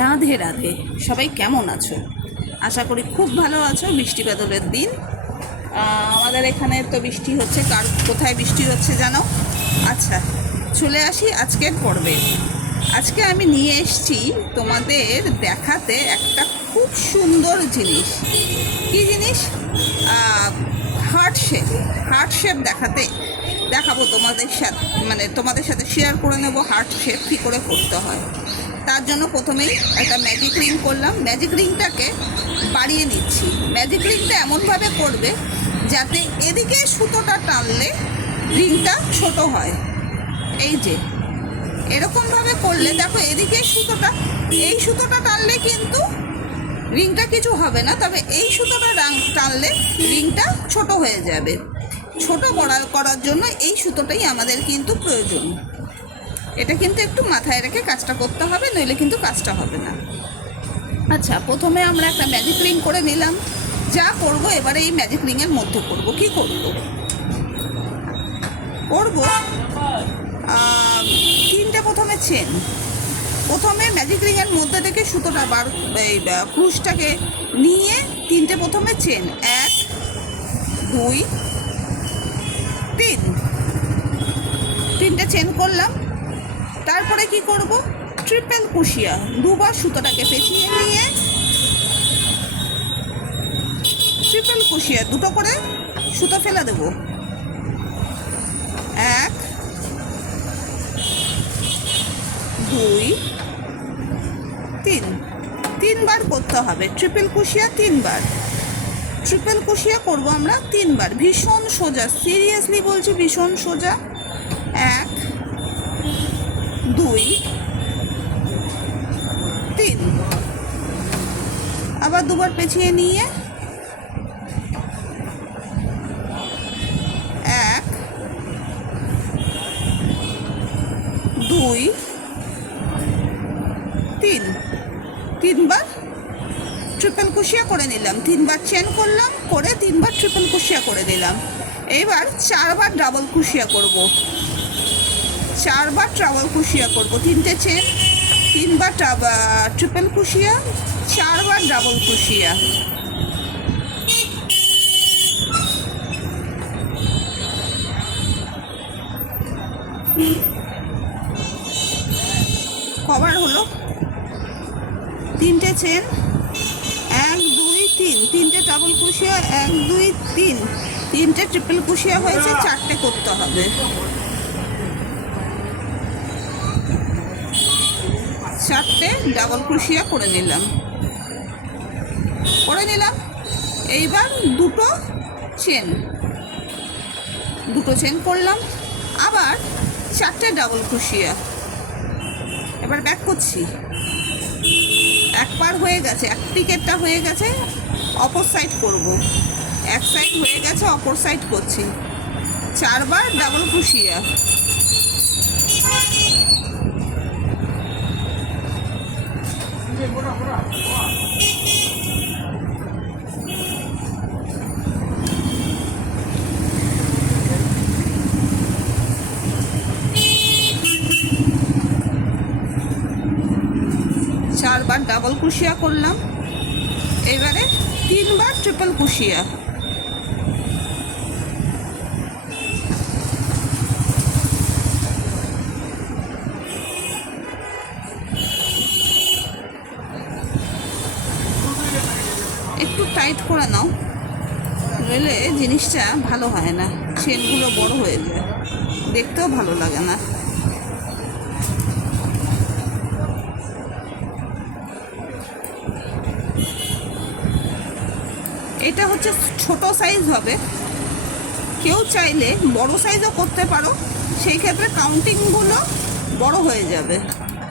রাধে রাধে, সবাই কেমন আছো? আশা করি খুব ভালো আছো। বৃষ্টি বাদলের দিন, আমাদের এখানে তো বৃষ্টি হচ্ছে। কোথায় বৃষ্টি হচ্ছে জানো? আচ্ছা, চলে আসি আজকের পর্বে। আজকে আমি নিয়ে এসেছি তোমাদের দেখাতে একটা খুব সুন্দর জিনিস। কি জিনিস? হার্ট শেপ দেখাবো তোমাদের সাথে, মানে তোমাদের সাথে শেয়ার করে নেব হার্ট শেপ কী করে করতে হয়। তার জন্য প্রথমেই একটা ম্যাজিক রিং করলাম। ম্যাজিক রিংটাকে বাড়িয়ে নিচ্ছি। ম্যাজিক রিংটা এমনভাবে করবে যাতে এদিকে সুতোটা টানলে রিংটা ছোট হয়। এই যে এরকমভাবে করলে দেখো, এদিকে এই সুতোটা টানলে কিন্তু রিংটা কিছু হবে না, তবে এই সুতোটা টানলে রিংটা ছোট হয়ে যাবে। ছোট করার জন্য এই সুতোটাই আমাদের কিন্তু প্রয়োজন। এটা কিন্তু একটু মাথায় রেখে কাজটা করতে হবে, নইলে কিন্তু কাজটা হবে না। আচ্ছা, প্রথমে আমরা একটা ম্যাজিক রিং করে নিলাম। যা করব এবারে এই ম্যাজিক রিংয়ের মধ্যে করব। কি করব? তিনটে প্রথমে চেন। প্রথমে ম্যাজিক রিংয়ের মধ্যে থেকে সুতোটা ক্রুশটাকে নিয়ে তিনটে প্রথমে চেন, 1 2 3, তিনটে চেন করলাম। তারপরে কি করব? ট্রিপল কুশিয়া, দুবার সুতোটাকে পেঁচিয়ে নিয়ে ট্রিপল কুশিয়া দুটো করে সুতো ফেলে দেব। 1 2 3, তিনবার করতে হবে। ট্রিপল কুশিয়া 3 বার। ট্রিপল কুশিয়া করব আমরা 3 বার। ভীষণ সোজা, সিরিয়াসলি বলছি, ভীষণ সোজা। 1 2 3, আবার দুবার পেঁচিয়ে নিয়ে 1 2 3, তিনবার ট্রিপল কুশিয়া করে নিলাম। 3 বার চেন করলাম, করে 3 বার ট্রিপল কুশিয়া করে দিলাম। এবার 4 বার ডাবল কুশিয়া করব। 4 বার ডাবল কুশিয়া করব। 3টে চেন, 3 বার ট্রিপল কুশিয়া, 4 বার ডাবল কুশিয়া। কভার হলো। 3টে চেন, 1 2 3, 3টে ডাবল কুশিয়া, 1 2 3, 3টে ট্রিপল কুশিয়া হয়েছে। 4টে করতে হবে। 4টে ডাবল কুশিয়া করে নিলাম। এইবার দুটো চেন করলাম, আবার 4টে ডাবল কুশিয়া। এবার ব্যাক করছি। এক পার হয়ে গেছে, এক পিকেটটা হয়ে গেছে, অপর সাইড করব। এক সাইড হয়ে গেছে, অপর সাইড করছি। 4 বার ডাবল কুশিয়া। চারবার ডাবল কুশিয়া করলাম। এবারে 3 বার ট্রিপল কুশিয়া। একটু টাইট করে নাও, নইলে জিনিসটা ভালো হয় না। চেনগুলো বড় হয়ে যায়, দেখতেও ভালো লাগে না। এটা হচ্ছে ছোট সাইজ হবে। কেউ চাইলে বড় সাইজও করতে পারো, সেই ক্ষেত্রে কাউন্টিংগুলো বড় হয়ে যাবে,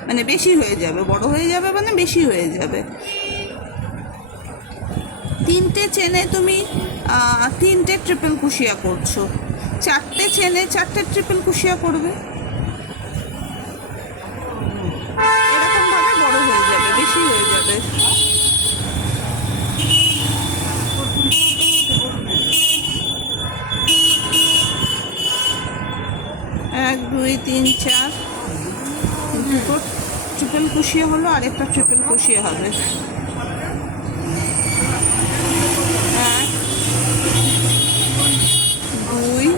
মানে বেশি হয়ে যাবে। বড় হয়ে যাবে মানে বেশি হয়ে যাবে। 3টে চেনে তুমি 3টে ট্রিপল কুশিয়া করছো, 4টে চেনে 4টে ট্রিপল কুশিয়া করবে। এরকমভাবে বড় হয়ে যাবে, বেশি হয়ে যাবে। 1 2 3 4, দুটো ট্রিপল কুশিয়া ক্রোশিয়া হলো, আর একটা ট্রিপল ক্রোশিয়া হবে। 1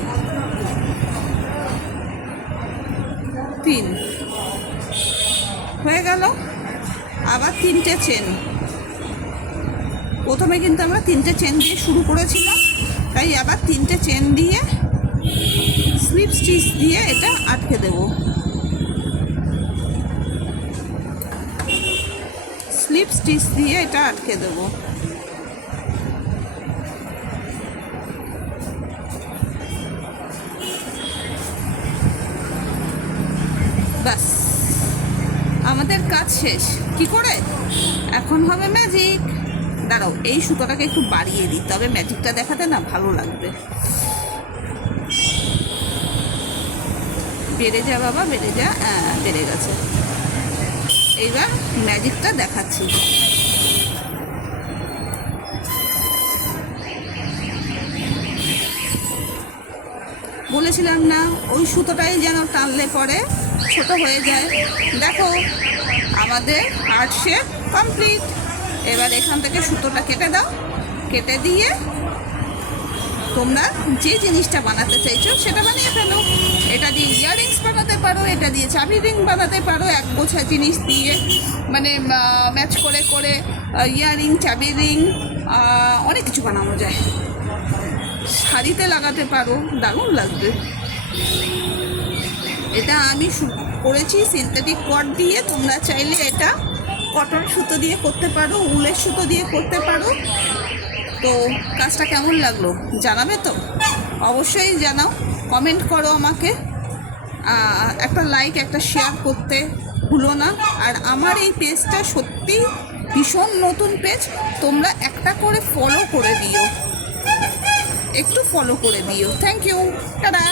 2 3 হয়ে গেল। আবার 3টে চেন। প্রথমে কিন্তু আমরা 3টে চেন দিয়ে শুরু করেছিলাম, তাই আবার 3টে চেন দিয়ে স্লিপ স্টিচ দিয়ে এটা আটকে দেব। স্লিপ স্টিচ দিয়ে এটা আটকে দেব। ব্যাস, আমাদের কাজ শেষ। কি করে? এখন হবে ম্যাজিক। দাঁড়াও, এই সুতোটাকে একটু বাড়িয়ে দিই, তবে ম্যাজিকটা দেখাতে না ভালো লাগবে। বেড়ে যা বাবা, বেড়ে যা। বেড়ে গেছে। এইবার ম্যাজিকটা দেখাচ্ছি। বলেছিলাম না ওই সুতোটাই যেন টানলে পরে ছোট হয়ে যায়। দেখো, আমাদের হার্ট শেপ কমপ্লিট। এবার এখান থেকে সুতোটা কেটে দাও। কেটে দিয়ে তোমরা যে জিনিসটা বানাতে চাইছো সেটা বানিয়ে ফেলো। এটা দিয়ে ইয়াররিংস বানাতে পারো, এটা দিয়ে চাবি রিং বানাতে পারো, এক গোছা জিনিস দিয়ে মানে ম্যাচ করে করে ইয়াররিং, চাবি রিং, অনেক কিছু বানানো যায়। শাড়িতে লাগাতে পারো, দারুণ লাগবে। এটা আমি করেছি সিনথেটিক কট দিয়ে। তোমরা চাইলে এটা কটন সুতো দিয়ে করতে পারো, উলের সুতো দিয়ে করতে পারো। তো কাজটা কেমন লাগলো জানাবে তো? অবশ্যই জানাও, কমেন্ট করো আমাকে। একটা লাইক, একটা শেয়ার করতে ভুলো না। আর আমার এই পেজটা সত্যি ভীষণ নতুন পেজ, তোমরা একটা করে ফলো করে দিও, একটু ফলো করে দিও। Thank you, tata.